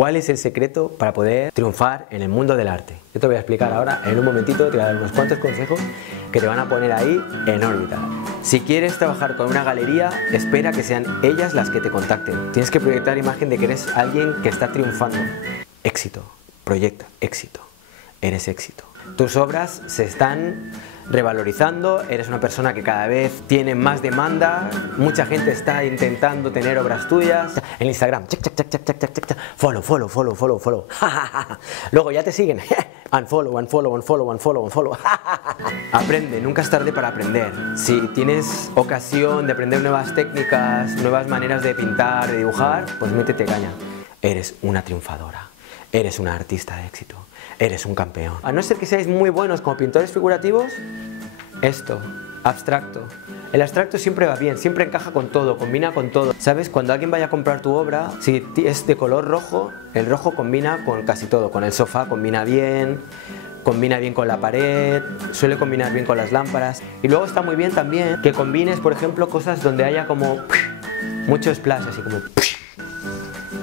¿Cuál es el secreto para poder triunfar en el mundo del arte? Yo te voy a explicar ahora, en un momentito, te voy a dar unos cuantos consejos que te van a poner ahí en órbita. Si quieres trabajar con una galería, espera que sean ellas las que te contacten. Tienes que proyectar imagen de que eres alguien que está triunfando. Éxito, proyecta, éxito, eres éxito. Tus obras se están revalorizando, eres una persona que cada vez tiene más demanda, mucha gente está intentando tener obras tuyas. En Instagram, follow, follow, follow, follow, follow. Luego ya te siguen, unfollow, unfollow, unfollow, unfollow, unfollow. Aprende, nunca es tarde para aprender. Si tienes ocasión de aprender nuevas técnicas, nuevas maneras de pintar, de dibujar, pues métete caña. Eres una triunfadora, eres una artista de éxito. Eres un campeón. A no ser que seáis muy buenos como pintores figurativos, esto, abstracto. El abstracto siempre va bien, siempre encaja con todo, combina con todo. ¿Sabes? Cuando alguien vaya a comprar tu obra, si es de color rojo, el rojo combina con casi todo. Con el sofá combina bien con la pared, suele combinar bien con las lámparas. Y luego está muy bien también que combines, por ejemplo, cosas donde haya como mucho splash, así como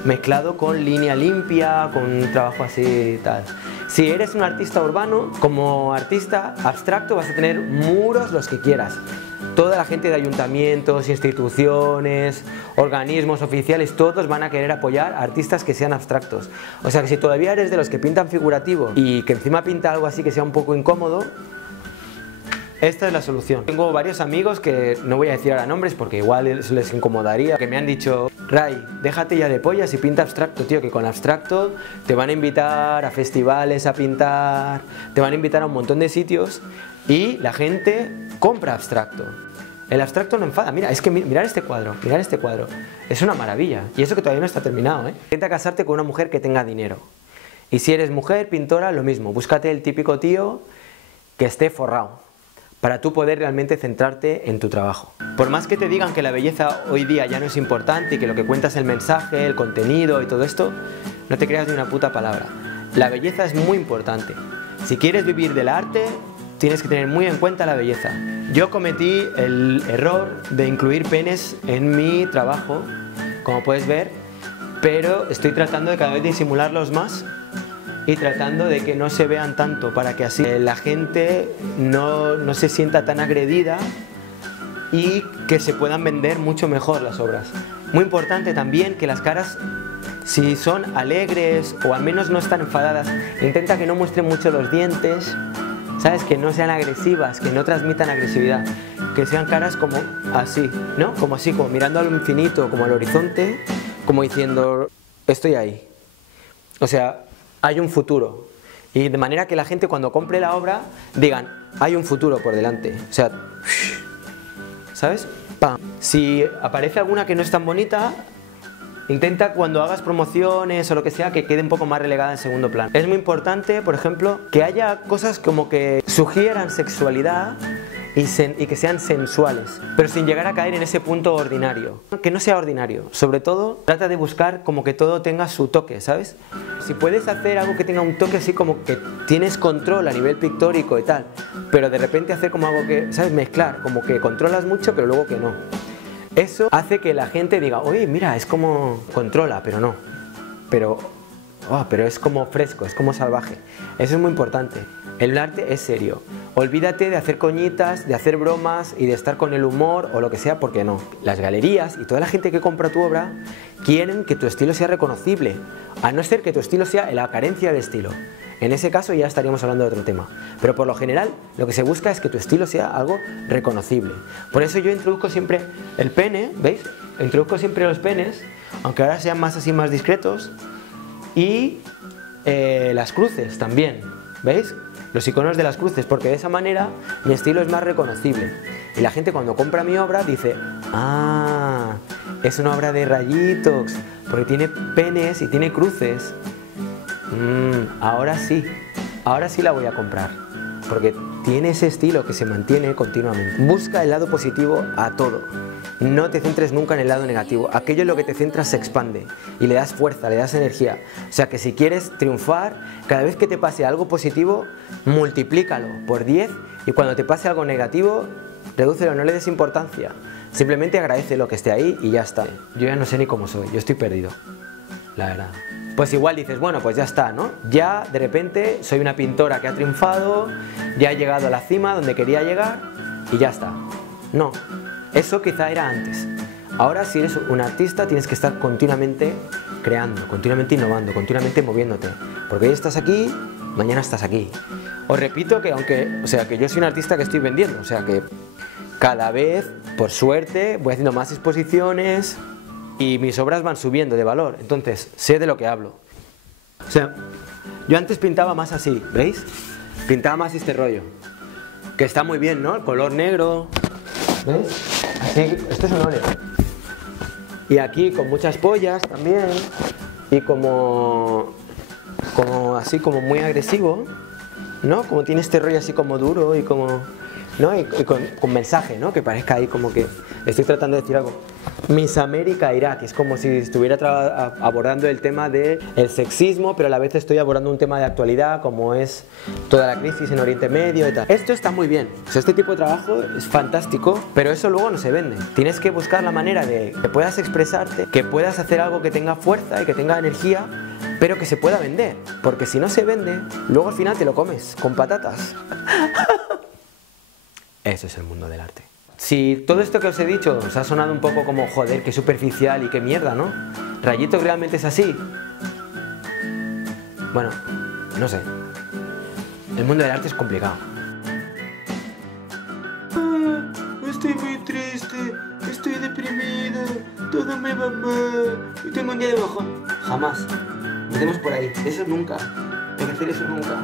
mezclado con línea limpia, con un trabajo así y tal. Si eres un artista urbano, como artista abstracto vas a tener muros los que quieras. Toda la gente de ayuntamientos, instituciones, organismos oficiales, todos van a querer apoyar a artistas que sean abstractos. O sea que si todavía eres de los que pintan figurativo y que encima pinta algo así que sea un poco incómodo, esta es la solución. Tengo varios amigos que no voy a decir ahora nombres porque igual les incomodaría, que me han dicho: Ray, déjate ya de pollas y pinta abstracto, tío, que con abstracto te van a invitar a festivales a pintar, te van a invitar a un montón de sitios y la gente compra abstracto. El abstracto no enfada. Mira, es que mirar este cuadro, es una maravilla. Y eso que todavía no está terminado, ¿eh? Intenta casarte con una mujer que tenga dinero. Y si eres mujer, pintora, lo mismo. Búscate el típico tío que esté forrado, para tú poder realmente centrarte en tu trabajo. Por más que te digan que la belleza hoy día ya no es importante y que lo que cuenta es el mensaje, el contenido y todo esto, no te creas ni una puta palabra. La belleza es muy importante. Si quieres vivir del arte, tienes que tener muy en cuenta la belleza. Yo cometí el error de incluir penes en mi trabajo, como puedes ver, pero estoy tratando de cada vez disimularlos más y tratando de que no se vean tanto, para que así la gente no se sienta tan agredida y que se puedan vender mucho mejor las obras. Muy importante también que las caras, si son alegres o al menos no están enfadadas, intenta que no muestren mucho los dientes, ¿sabes? Que no sean agresivas, que no transmitan agresividad, que sean caras como así, ¿no? Como así, como mirando al infinito, como al horizonte, como diciendo: estoy ahí. O sea, hay un futuro, y de manera que la gente cuando compre la obra digan: hay un futuro por delante. O sea, ¿sabes? ¡Pam! Si aparece alguna que no es tan bonita, intenta cuando hagas promociones o lo que sea que quede un poco más relegada en segundo plano. Es muy importante, por ejemplo, que haya cosas como que sugieran sexualidad y que sean sensuales, pero sin llegar a caer en ese punto ordinario. Que no sea ordinario. Sobre todo, trata de buscar como que todo tenga su toque, ¿sabes? Si puedes hacer algo que tenga un toque así como que tienes control a nivel pictórico y tal, pero de repente hacer como algo que, ¿sabes? Mezclar, como que controlas mucho pero luego que no. Eso hace que la gente diga: oye, mira, es como controla, pero no. Pero es como fresco, es como salvaje. Eso es muy importante. El arte es serio. Olvídate de hacer coñitas, de hacer bromas y de estar con el humor o lo que sea, porque no. Las galerías y toda la gente que compra tu obra quieren que tu estilo sea reconocible, a no ser que tu estilo sea la carencia de estilo. En ese caso ya estaríamos hablando de otro tema. Pero por lo general lo que se busca es que tu estilo sea algo reconocible. Por eso yo introduzco siempre el pene, ¿veis? Introduzco siempre los penes, aunque ahora sean más así, más discretos, y las cruces también, ¿veis? Los iconos de las cruces, porque de esa manera mi estilo es más reconocible. Y la gente cuando compra mi obra dice: ah, es una obra de rayitos, porque tiene penes y tiene cruces. Ahora sí la voy a comprar, porque tiene ese estilo que se mantiene continuamente. Busca el lado positivo a todo. No te centres nunca en el lado negativo. Aquello en lo que te centras se expande y le das fuerza, le das energía. O sea que si quieres triunfar, cada vez que te pase algo positivo, multiplícalo por 10, y cuando te pase algo negativo, redúcelo, no le des importancia. Simplemente agradece lo que esté ahí y ya está. Yo ya no sé ni cómo soy, yo estoy perdido, la verdad. pues igual dices, bueno, pues ya está, ¿no? Ya de repente soy una pintora que ha triunfado, ya he llegado a la cima donde quería llegar y ya está. No, eso quizá era antes. Ahora si eres un artista tienes que estar continuamente creando, continuamente innovando, continuamente moviéndote. Porque hoy estás aquí, mañana estás aquí. Os repito que que yo soy un artista que estoy vendiendo, o sea que cada vez, por suerte, voy haciendo más exposiciones y mis obras van subiendo de valor. Entonces, sé de lo que hablo. O sea, yo antes pintaba más así, ¿veis? Pintaba más este rollo. Que está muy bien, ¿no? El color negro, ¿veis? Así, esto es un óleo. Y aquí con muchas pollas también. Y como así como muy agresivo, ¿no? Como tiene este rollo así como duro y como, ¿no? Y con mensaje, ¿no? Que parezca ahí como que estoy tratando de decir algo. Miss América Irak, es como si estuviera abordando el tema del sexismo, pero a la vez estoy abordando un tema de actualidad como es toda la crisis en Oriente Medio y tal. Esto está muy bien, o sea, este tipo de trabajo es fantástico, pero eso luego no se vende. Tienes que buscar la manera de que puedas expresarte, que puedas hacer algo que tenga fuerza y que tenga energía, pero que se pueda vender, porque si no se vende, luego al final te lo comes con patatas. Eso es el mundo del arte. Si todo esto que os he dicho os ha sonado un poco como, joder, qué superficial y qué mierda, ¿no? ¿Rayito realmente es así? Bueno, no sé. El mundo del arte es complicado. Estoy muy triste, estoy deprimido, todo me va mal y tengo un día de bajón. Jamás. Empecemos por ahí. Eso nunca. Hay que hacer eso nunca.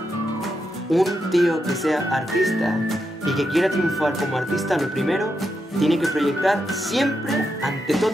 Un tío que sea artista y que quiera triunfar como artista, lo primero, tiene que proyectar siempre ante todo